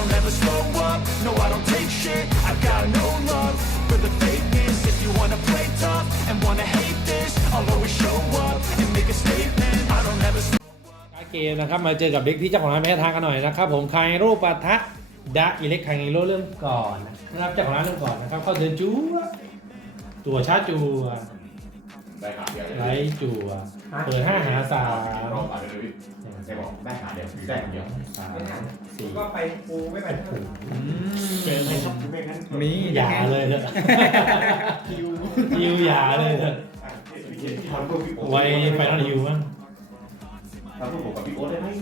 don't ever slow up, no I don't take shit. I got no love for the fakeness. If you wanna play tough and wanna hate this, I'll always show up and make a statement. I don't ever slow up. เกมนะครับมาเจอกับเด็กที่เจ้าของร้านแพ้ทางกันหน่อยนะครับผมคายโรปะทะดะอิเล็กคายโรเริ่มก่อนนะครับเจ้าของร้านเริ่มก่อนนะครับเข้าเดินจั่วตัวชาจั่วได้ขาเดียวไลท์จั่วเปิด5 หา 3 รอขาเดียวพี่ได้บอกได้ขาเดียวได้ขาเดียว 3 4 ก็ไปปูไม่ไปเจอไม่งั้นมีอย่าเลยเถอะยิวอย่าเลยเถอะไวไฟนอลยิวมั้งทำพวกผมกับพี่โอ๊ตได้ไหม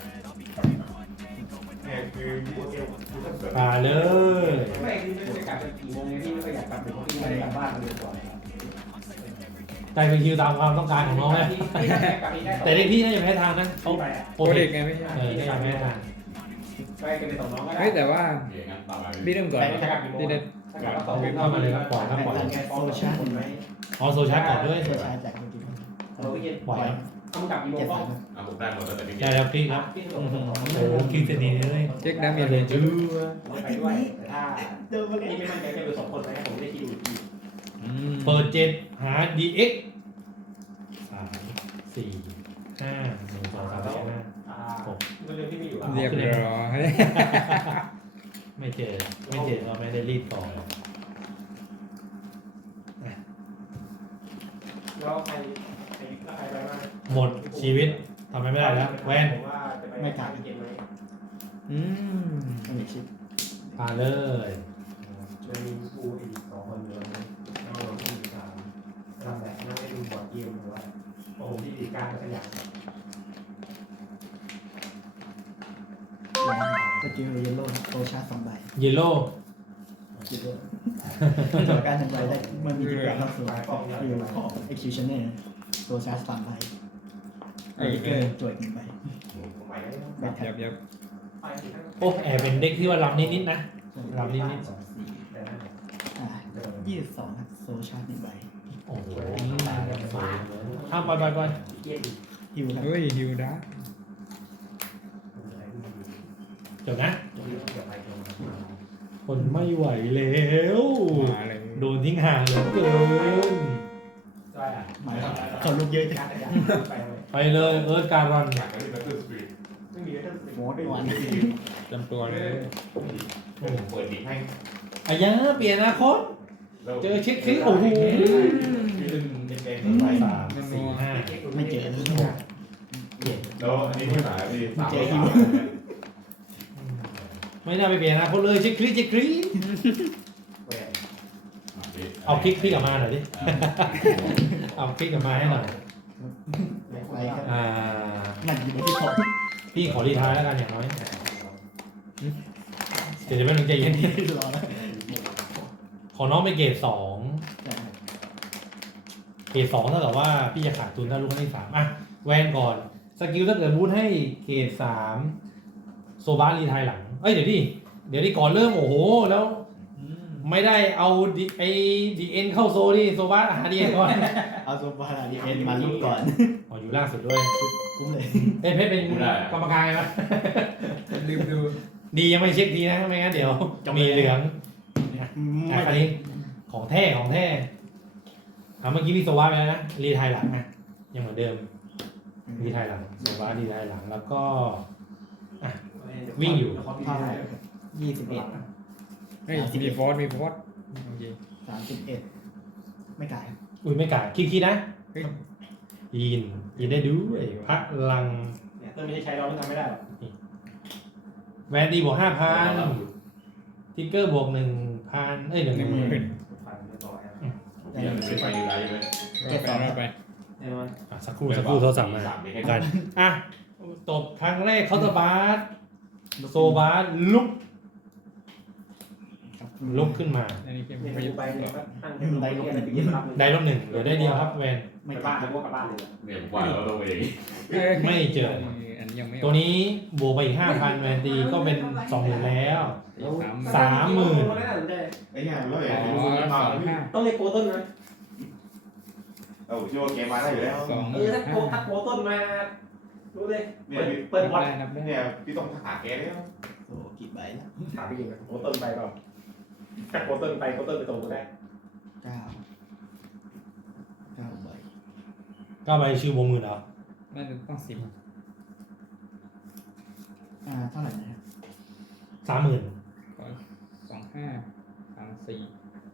เนี่ยคือโอเคผ่าเลยไม่คือจะกลับเป็นกี่โมงเนี่ยพี่ก็อยากกลับเป็นที่ไม่ได้กลับบ้านเลยก่อนใจเป็นคิวตามความต้องการของน้องนะพี่ได้กลับพี่ได้แต่เด็กพี่น่าจะแพ้ทางนะเขาไปโปรเด็กไงไม่ใช่น่าจะแพ้ทางไปกันในสองน้องก็ได้เฮ้ยแต่ว่าเดี๋ยวงั้นตามมาพี่เริ่มก่อนจะกลับกี่โมงพี่เล่นถ้ากลับก็ต่อเข้ามาเลยครับปล่อยครับปล่อยโซชาร์ไหมอ๋อโซชาร์ก่อนด้วยโซชาร์จากเมื่อกี้เราก็เย็นปล่อยต้องกลับกี่โมงเจ็ดก็สามเอาผมได้หมดแต่พี่ได้แล้วพี่ครับพี่จะโอ้ส่งโหคิดจะดีเลยเช็คดาเมจเดินจู้ไปด้วยถ้าพี่ไม่มั่นใจจะเป็นสองคนไหมผมไม่ได้คิดดูอีกทีเปิด7หา DX 3 4 5 1 2 3 4 เรื่องที่ไม่อยู่เรียบร้อย 5ไม่เจอเราไม่ได้รีบต่อแล้วใครไปบ้างหมดชีวิตทำอะไรไม่ได้แล้วแวนผมว่าจะไปถ่ายเกมไหมอืมไม่มีชิปผ่านเลยจะมีกูอีก2 คนเหลือแล้วเราที่มีการทำแบบนั่งให้ดูบอร์ดเกมหรือว่าโอ้โหที่ดีการขยันสกิลเยลโล่โซชาร์2 ใบเยลโล่คิดว่าต่อการทำใบได้มันมีที่การเข้าสู่ฟิวของ executioner โซชาร์3 ใบเกอร์จวด1 ใบใหม่ได้แบบแท็ยับบยับโอ้แอบเป็นเด็กที่ว่ารับนิดๆนะรับนิด 22ครับโซชาร์1 ใบๆโอ้โหข้ามไปฮิวครับเฮ้ยฮิวดาจบนะคนไม่ไหวแล้วมาเลยโดนทิ้งห่างเหลือเกินใช่อ่ะหมายเขาลูกเยอะจังการขยันไปเลยไปเลยเอิร์ธการรันอยากให้เป็นเตอร์สปีดไม่มีเรื่องโมดวันจำตัวเลยเปิดดิให้อายะเปลี่ยนอนาคตเจอเช็คคลิกโอ้โหไป 3 4 5 ไม่เจอแล้วอันนี้ที่ไหนพี่3 ไม่น่าไปเปลี่ยนอนาคตเลยเช็คคลิกเอาคลิกพี่กลับมาหน่อยดิเอาคลิกกลับมาให้หน่อยไปครับมันอยู่ที่ผมพี่ขอรีไทายแล้วกันอย่างน้อยเดี๋ยวจะไม่ลงใจเย็นรอแล้วของน้องเป็นเกรด2 ใช่ครับเกรด2เท่ากับว่าพี่จะขาดทุนถ้าลูกที่3อ่ะแวนก่อนสกิลถ้าเกิดบูทให้เกรด3โซบารีไทายหลังเอ้ยเดี๋ยวดิก่อนเริ่มโอ้โหแล้วไม่ได้เอาดีเอ็นเข้าโซดิโซบาหาดีเอ็นก่อนเอาโซบาร์ดีเอ็นมาลุกก่อนอ๋ออยู่ล่าสุดด้วยคุ้มเลยเพชรเป็นกรรมการไหมลืมดูดียังไม่เช็คทีนะไม่งั้นเดี๋ยวมีเหลืองอ่ะคราวนี้ของแท้เมื่อกี้มีโซวาไปแล้วนะรีไทายหลังนะยังเหมือนเดิมรีไทายหลังโซวารีไทายหลังแล้วก็วิ่งอยู่เท่าไหร่21 เฮ้ยมีฟอสโอเค 31ไม่กายอุ้ยไม่กล้าคิดนะยินได้ด้วยพลังเนี่ยต้องไม่ใช้เราไม่ทำไม่ได้หรอกแวนดีบวก 5,000ทิกเกอร์บวก 1,000เอ้ย 1,000 ฟันไม่ต่อแอร์ยังไม่ไปอยู่ไรเลยรอไปแน่นอนสักครู่โทรศัพท์มากันอ่ะตบครั้งแรกเคาน์เตอร์บาร์โซบาร์ลุกขึ้นมาอันนี้เกมเนี่ยประยุกต์ไปเนี่ยก็ตั้งให้มันได้ลบอะไรไปเย็นรับเลยได้ลบ 1เหลือได้เดียวครับแวนไม่ไม่บ้ากาน ยหรือว่ากับบ้านเลยเนี่ยผมว่าเราลงเองไม่เจออันนี้ยังไม่ตัวนี้บวกไปอีก 5,000แวนตีก็เป็น 20,000แล้วไอ้เนี่ยเราเองอ๋อรู้มาต้องเรียกโกต้นนะเราคิดว่าเกมมาได้อยู่แล้วถ้าโกต้นมารู้เลยเนี่ยเปิดบอลนับได้เนี่ยพี่ต้องหาแกแล้วโอ้กี่ใบละถามพี่ยิงโคต้นไปเปล่าจากโคต้นไปตรงกูได้เก้าใบก็ไปชื่อวงมือเหรอน่าจะต้อง10 เท่าไหร่นะครับ 30,000 ก่อน25 34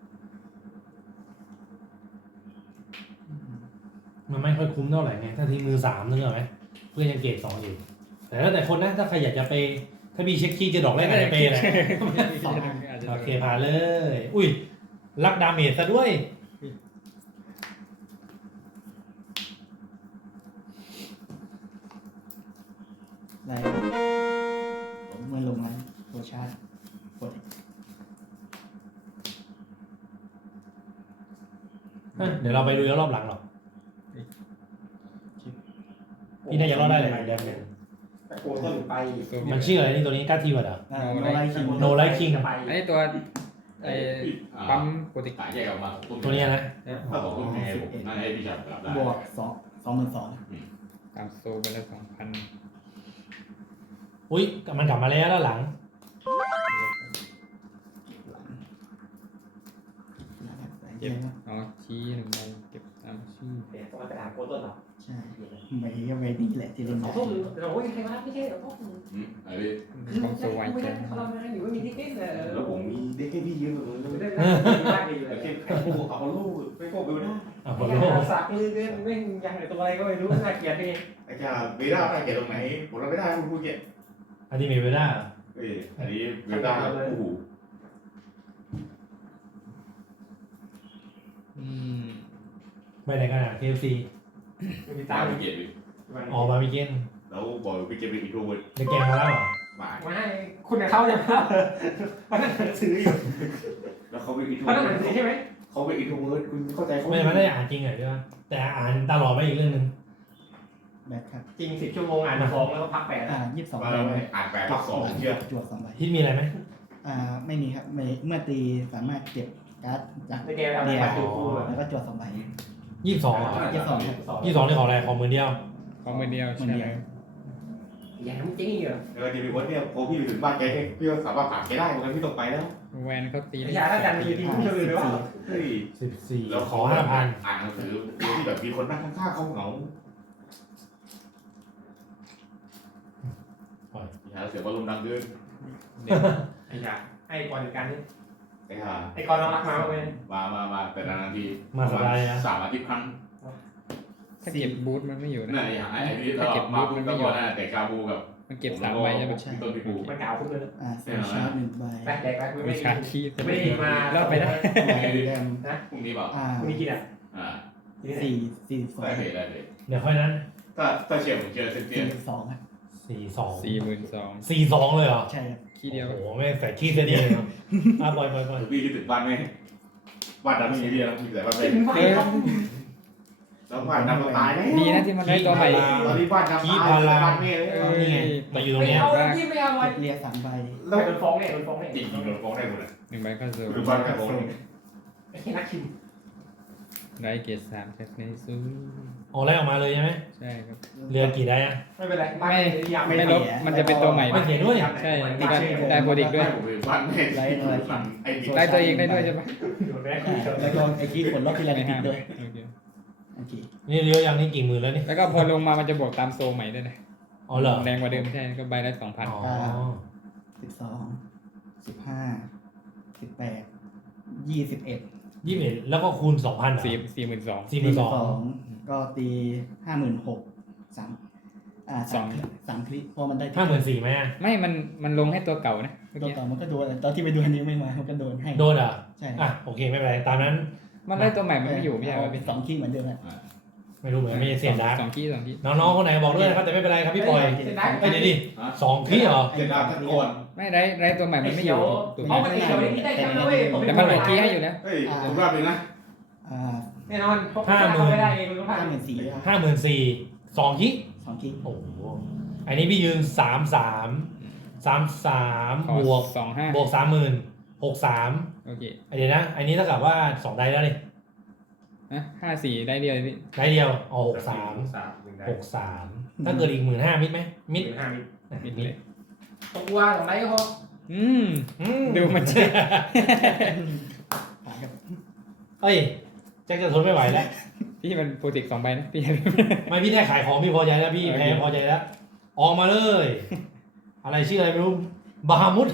มันไม่ค่อยคุ้มเท่าไหร่ไงถ้าทีมือ3นึกออกไหมเพื่อนยังเกรด2อยู่แต่แล้วแต่คนนะถ้าใครอยากจะไปถ้ามีเช็คคีย์จะดอกแรกอาจจะไปแหละ โอเคผ่านเลย อุ้ยรักดาเมจซะด้วยไรเมื่อลงไลน์ตัวชาร์จกดเดี๋ยวเราไปดูรอบหลังหรอกพี่น่าจะรอดได้เลยแดงเนี่ยจากโคต้นไปมันชื่ออะไรนี่ตัวนี้กล้าทีวัดเหรอโนไลคิง No Light King ไอ้ตัวไอ้ปั๊มโปรติกขายแยกออกมาตัวเนี้ยนะถ้าบอกว่าแพงผมน่าจะให้พี่จับกลับได้บวก22,000 ตามโซไปแล้ว2,000 อุ้ยมันกลับมาแล้วด้านหลังเก็บเอาชี้1ใบเก็บตามชื่อเดี๋ยวต้องไปอ่านโคต้นหรอใช่ใบนี้ก็ใบนี้แหละที่เล่นขอได้โทษเราโอ้ยใครมาไม่ใช่เหรอพ่อไอ้พี่ของโซไวไม่เจได้นเรามาอยู่ไม่มีที่เต้นเลยแล้วผมมีเด็กให้พี่ยืมเลยไม่ได้มากดีเลยแค่ไอ้พวกเอาลูกไปโก้เบลด้าอ่ะผไม่ลโลกสักเลยเต้นไม่ยังตัวอะไรก็ไม่รู้น่าเกลียดดิไอ้จ่าเบลด้าได้เกตตรงไหนผมรับไม่ได้คุณพูดเกตอันนี้เมเวด้าเอ้ยอันนี้เบลด้าคู่หูไปไหนกันอ่ะ KFC มีตาตามไปเกตดิออกมาวิกเกนแล้วบอกพี่เกตเป็นอีโทรเวิร์ดในแกงมาแล้วเหรอมาไม่คุณกับเขาจะมาเขานั่งซื้ออยู่แล้วเขาเป็นอีโทรเขาเวินั่งร์ดซื้อใช่ไหมเขาเป็นอีโทรเวิร์ดคุณเข้าใจเขาไม่ได้อ่านจริงเหรอใช่ไหมแต่อ่านตลอดไปอีกเรื่องหนึ่งแบทครับจริง10 ชั่วโมงอ่าน2แล้วก็พัก8 22 มาใบแล้วอ่านแปลภาคสองเชื่อจวด2ใบฮิตมีอะไรไหมไม่มีครับเมื่อตีสามารถเก็บการ์ดจากในเกมเอาไปดูคู่แล้วก็จวด2ใบ 22เหรอ 22ครับ 22นี่ของอะไรของมือเดียวของมือเดียวใช่ไหมอย่างนั้นจริงเหรอเออดีวีวันเนี่ยพอพี่ไปถึงบ้านแกพี่ก็สามารถผ่านแกได้เหมือนกันพี่ตกไปแล้วแวนเขาตีไม่ใช่ถ้าการมีทีมผู้ชมเลยว่าเฮ้ย 14 แล้วขอ 5,000 อ่านหนังสือที่แบบมีคนนั่งข้างๆเขาเหงาอย่าเสียงบอลลูนดังเกินไอ้ยาไอ้ก่อนการนี้ไอ้ห่าไอ้ก่อนน้องรักมาเลยมาแต่นานๆทีมาสัปดาห์นะ 3 อาทิตย์ครั้งถ้าเก็บบูทมันไม่อยู่นะนั่นไอ้ห่าไอ้ที่เรามาปุ๊บก็บอกนั่นแต่กาบูกับมันเก็บ3ใบใช่ไหมพี่ต้นพี่ปูมันเก่าขึ้นเลยโซชาร์จ1ใบแบกแดกไปไม่ไม่ชาร์จคีย์ไม่ได้มาแล้วไปได้แดมพรุ่งนี้เปล่าคุณนี่กินอ่ะอ่า 42 ได้เลยได้เลยเดี๋ยวค่อยนั้นถ้าเชียร์ผมเชียร์เซน 42ครับ 42 42,000 42เลยเหรอใช่ครับคีย์เดียวโอ้โหไม่ใส่ขี้เสียดีเลยเนาะปล่อยพี่คิดถึงบ้านไหมบ้านนั้นไม่มีเรียนแล้วมีแต่บ้านเป็นถึงไฟแล้วบ้านนั้นก็ตายแล้วดีนะที่มันได้ตัวใหม่ตอนนี้บ้านนั้นตายบ้านแม่เลยนี่ไงมาอยู่ตรงไม่เนี้ยเอาที่ไม่เอาไว้เรียก3ใบแล้วโดนฟ้องเนี่ยโดนฟ้องเนี่ยจริงๆโดนฟ้องได้หมดเลย 1ใบก็โซหรือบ้านกันฟ้องไอ้ที่นักชิมได้เกรด3จากในซูออกไล่ออกมาเลยใช่ไหมใช่ครับเรือกี่ได้อะไม่เป็นไรยังไม่ลบมันจะเป็นตัวใหม่ไม่เสียด้วยใช่ได้โปรดิกด้วยบ้านแม่ได้ตัวเองได้ด้วยใช่ปะโดนแม่แล้วก็ไอ้ที่ผลรอบที่แล้วไม่ติห้าดมด้วยโอเคโอเคนี่เรือยังนี่กี่หมื่นแล้วนี่แล้วก็พอลงมามันจะบวกตามโซใหม่ด้วยนะอ๋อเหรอแรงกว่าเดิมใช่ก็ใบละอ๋ 2,000 อ 12 15 18 21 21แล้วก็คูณ 2,000เหรอ 42,000 42,000 ก็ตี 56,000 3คลิปพอมันได้ 54,000ไหมอะไม่มันลงให้ตัวเก่านะเมื่อตัวกี้ต่อมันก็โดนตอนที่ไปดูอันนี้ไม่มามันก็โดนให้โดนเหรอใช่อ่ะโอเคไม่เป็นไรตามนั้นมันได้ตัวใหม่มันไม่อยู่ไม่ใช่เอาว่าเป็เป็น น 2คีย์เหมือนเดิมอะไม่รู้เหมือนไม่เสียดาย 2คีย์น้องๆคนไหนบอกด้วยนะครับแต่ไม่เป็นไรครับพี่ปอยเส้นได้ไอ้เดี๋ยวดิ2ที่เหรอเจ็ดดาวตะโกนไม่ได้ตัวใหม่มันไม่อยู่ตัวเพราะมันเขียวนี่ได้แค่นั้นเว้ยแต่มันบวกคีย์ให้อยู่แล้วเฮ้ยผมรับเลยนะแน่นอนเพราะเขาไม่ได้เองมันก็ผ่าน 54,000 54,000 2ที่ 2คีย์โอ้โหอันนี้พี่ยืน33บวก 25 บวก30,000 63 โอเคเดี๋ยวนะอันนี้เท่ากับว่า2ได้แล้วนี่นะ54ได้เดียวเลยพี่ได้เดียวอ๋อ63 1 63ถ้าเกิดอีก15,000มิดไหมมิด 5มิตรมิดเลยตัว2ได้ก็พออืมอืมดูมันเช็คผ่านครับเอ้ยแจ็คจะทนไม่ไหวแล้วพี่มันโปรเจกต์2 ใบนะพี่ไม่พี่ได้ขายของพี่พอใจแล้วพี่แพ้พอใจแล้ว ออกมาเลย อะไรชื่ออะไรไม่รู้บาฮามุด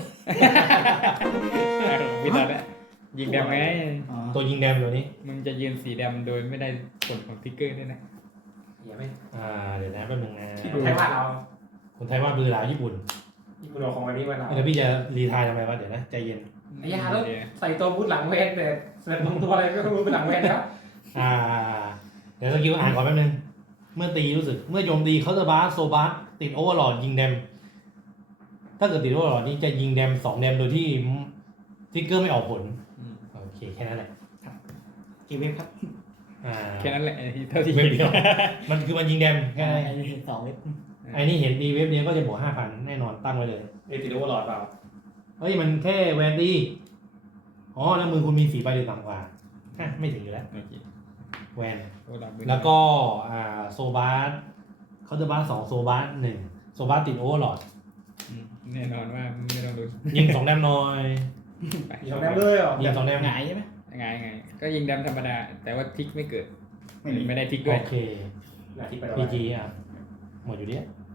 พี่ตอนนี้ยิงแดมไงอ๋อตัวยิงแดมตัวนี้มึงจะยืนสีแดมโดยไม่ได้ผลของทิกเกอร์ด้วยนะอย่าไม่เดี๋ยวนะแป๊บนึงนะที่ดูไทยว่าเราคนไทยว่าบือหลาวญี่ปุ่นญี่ปุ่นเอาของวันนี้มาเราแล้วพี่จะรีไทายทำไมวะเดี๋ยวนะใจเย็นไอ้ยาแล้วใส่ตัวบูทหลังเวทแต่เสร็จลงตัวอะไรก็รู้เป็นหลังเวทแล้วเดี๋ยวสกิลอ่านก่อนแป๊บนึงเมื่อตีรู้สึกเมื่อโจมตีเขาจะบาสโซบาสติดโอเวอร์ลอดยิงแดมถ้าเกิดติดโอเวอร์ลอดนี้จะยิงแดม2 แดมโดยที่ทิกเกอร์ไม่ออกผลอืมโอเคแค่นั้นแหละกี่เว็บครับแค่นั้นแหละเท่าที่เว็บเดียวมันคือมันยิงแดมแค่นั้นไอ้นี่2 เว็บไอ้นี่เห็นดีเว็บเนี้ยก็จะบวก 5,000 แน่นอนตั้งไว้เลยไอ้ติดโอเวอร์ลอดเปล่าเฮ้ยมันแค่แวนตี้อ๋อแล้วมือคุณมี4 ใบหรือต่ำกว่าไม่ถึงอยู่แล้วโอเคแวนโอ้ดับแล้วก็โซบาสเขาจะบาส2โซบาส1โซบาสติดโอเวอร์ลอดแน่นอนว่าไม่ต้องดูยิง2 แดมหน่อยยิงแดมเลยเหรอยิง2 แดมหงายใช่ไหมไงก็ยิงแดมธรรมดา แต่ว่าทิกไม่เกิดไม่มีไม่ได้ทิกด้วยโอเคนาทีไปพีจีหมดอยู่ดิ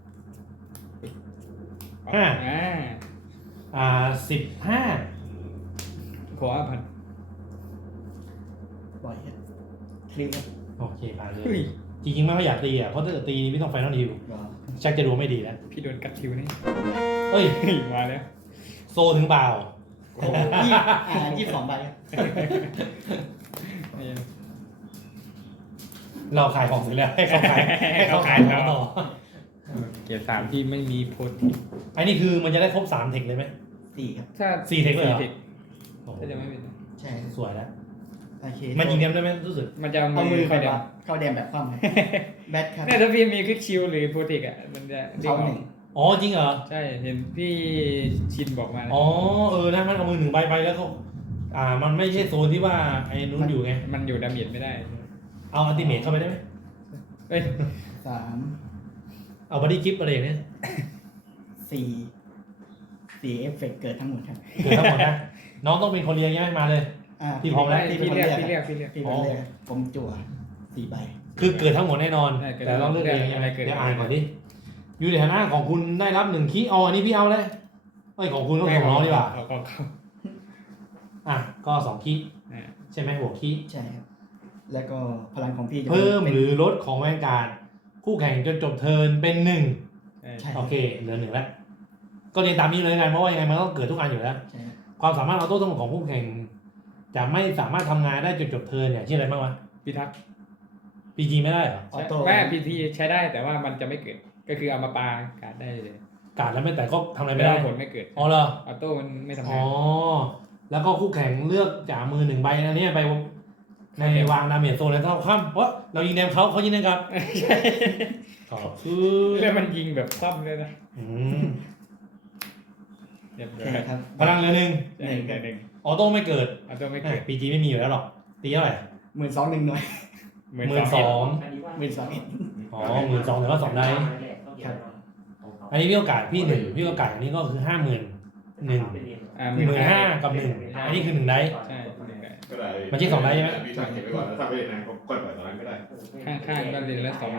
อ่า 15 ขอพันปล่อยครับคลิกครับโอเคผ่านเลยเฮ้ยจริงๆไม่ค่อยอยากตีเพราะถ้าเกิดตีนี่ไม่ต้องไฟนอลฮิวรอชักจะดูไม่ดีแล้วพี่โดนกัดคิวนี่เอ้ยมาแล้วโซถึงเปล่าโอ้โห22 ใบครับเราขายของเสร็จแล้วให้เขาขายของต่อเกียร์3ที่ไม่มีโพธิอันนี้คือมันจะได้ครบ3 เทคเลยไหม 4 ครับถ้า 4 เทคเลยเหรอ 4 โอ้โหถ้าจะไม่เป็นใช่สวยแล้วโอเคมันยิงแดมได้ไหมรู้สึกมันจะเอามือไปเข้าเดียวเข้าแดมแบบคว่ำครับแบทครับเนี่ยถ้าพี่มีคลิกชิลหรือโปรเทคอ่ะมันจะเด้งเขาออหกนึ่งอ๋อจริงเหรอใช่เห็นพี่ชินบอกมานะอ๋อนะมันเอามือ1 ใบไปแล้วก็มันไม่ใช่โซนที่ว่าไอ้นู้นอยู่ไงมันอยู่ดาเมจไม่ได้เอาอัลติเมทเข้าไปได้ไหมเอ้ย 3 เอาบอดี้กิฟอะไรอย่างเนี้ย 4เอฟเฟกต์เกิดทั้งหมดครับคือทั้งหมดนะน้องต้องเป็นคนเรียงใช่ไหมมาเลย พี่พร้อมแล้วพี่เรียกพี่เรียกพี่เรียกพี่เป็นเลยผมจั่ว4 ใบคือเกิดทั้งหมดแน่นอนใช่เกิดแต่ต้องเลือกเองใช่ไหมเกิดเดี๋ยวอ่านก่อนดิอยู่ในฐานะของคุณได้รับ1 คีย์อันนี้พี่เอาเลยเอ้ยของคุณก็ของน้องดีกว่าของเขาก็2 คีย์อ่าใช่ไหมหัวคีย์ใช่ครับแล้วก็พลังของพี่จะเพิ่มเป็นหรือลดของแวนการ์ดคู่แข่งจนจบเทิร์นเป็นใช่ใช่ 1โอเคเหลือ1แล้วก็เรียนตามนี้เลยกันเพราะว่ายังไงมันต้องเกิดทุกอันอยู่แล้วใช่ครับความสามารถออโต้ทั้งหมดของคู่แข่งจะไม่สามารถทำงานได้จนจบเทิร์นอย่างเช่นอะไรบ้างวะพิทักษ์ PG ไม่ได้เหรอออโต้แม่พีทีใช้ได้แต่ว่ามันจะไม่เกิดก็คือเอามาปาการ์ดได้เลยการ์ดแล้วไม่แต่ก็ทำอะไรไม่ไม่ได้ได้ผลไม่เกิดอ๋อเหรอออโต้มันไม่ทำอ๋งาอน แล้วก็คู่แข่งเลือกจากมือ1 ใบนะเนี่ยไปในวางดาเมจโซนแล้วเท่าข้ามเพราะเรายิงแดมเขายิงแดมกลับใช่ก็คือแล้วมันยิงแบบคว่ำเลยนะอืมเรียบโอร้อเคยครับพลังเหลือใช่หนึ่ง 1ออโต้ไม่เกิดออโต้ไม่เกิด PG ไม่มีอยู่แล้วหรอกตีเท่าไหร่ 12,000 หน่วย 12,000 12,000 อ๋อ12,000แต่ว่า2 ได้อันนี้พี่โอกาสพี่1พี่โอกาสอันนี้ก็คือ 50,000 15,000 กับ 1อันนี้คือ1 ได้ใช่หนึ่งได้ก็ได้มันใช่2 ได้ใช่ไหมพี่ตั้งเก็บไว้ก่อนแล้วถ้าไม่ได้นานก็กดปล่อยตอนนั้นก็ได้ข้างๆก็เรียนละ2,200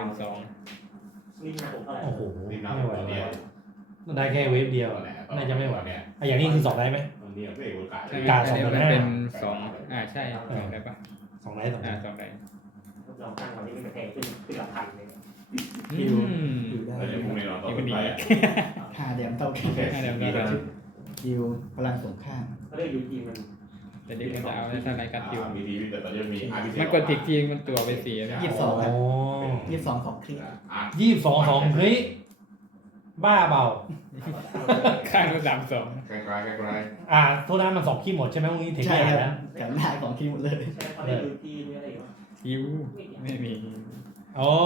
โอ้โหรีบนับไม่ไหวตอนแล้เนี้ยวได้แค่เวฟเดียว น่าจะไม่ไหวเนี่ยอย่างนี้คือ2 ได้ไหมตอนนี้ไม่โอกาสใช่ไหมกาอันนี้มัน 2,500 เป็น2ใช่2ได้ปะ 2 ได้2 ได้ 2ได้เราตั้งวันนี้ไม่แพงขึ้นหลักพันเลยอยู่อืมอยู่ได้แต่เดี๋ยวพรุ่งนี้เราต้องนี่มันดีไปอ่ะ 5 แดมเท่ากันห้าแดมเท่ากันคิวพลังสงข้ามก็เลยยูทีมันแต่เด็กมันจะเอาถ้าไรกัดคิวมีทีแต่ตอนนี้มีอาร์พีซีมันกดทิกทีมันตัวไป4นะ 22 ครับโอ้ 22 2 คลิก 22 2เฮ้ยบ้าเปล่าข้างละ32 ใกล้ๆใกล้โทษนะมัน2 คีย์หมดใช่ไหมพวกนี้ถึงใช่ได้คแล้รับวกับหน้าของคิวหมดเลยใช้เขาได้ยูทีนี่อะไรวะคิวไม่มีโอ้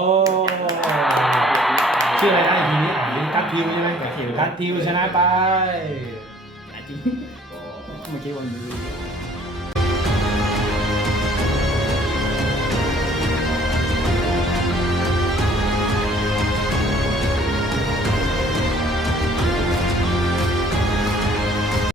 ชื่ออะไรนะอีกทีนี้กัดทิวใช่ไหมกัดทิวชนะไปจริงๆก็เมื่อกี้วันนี้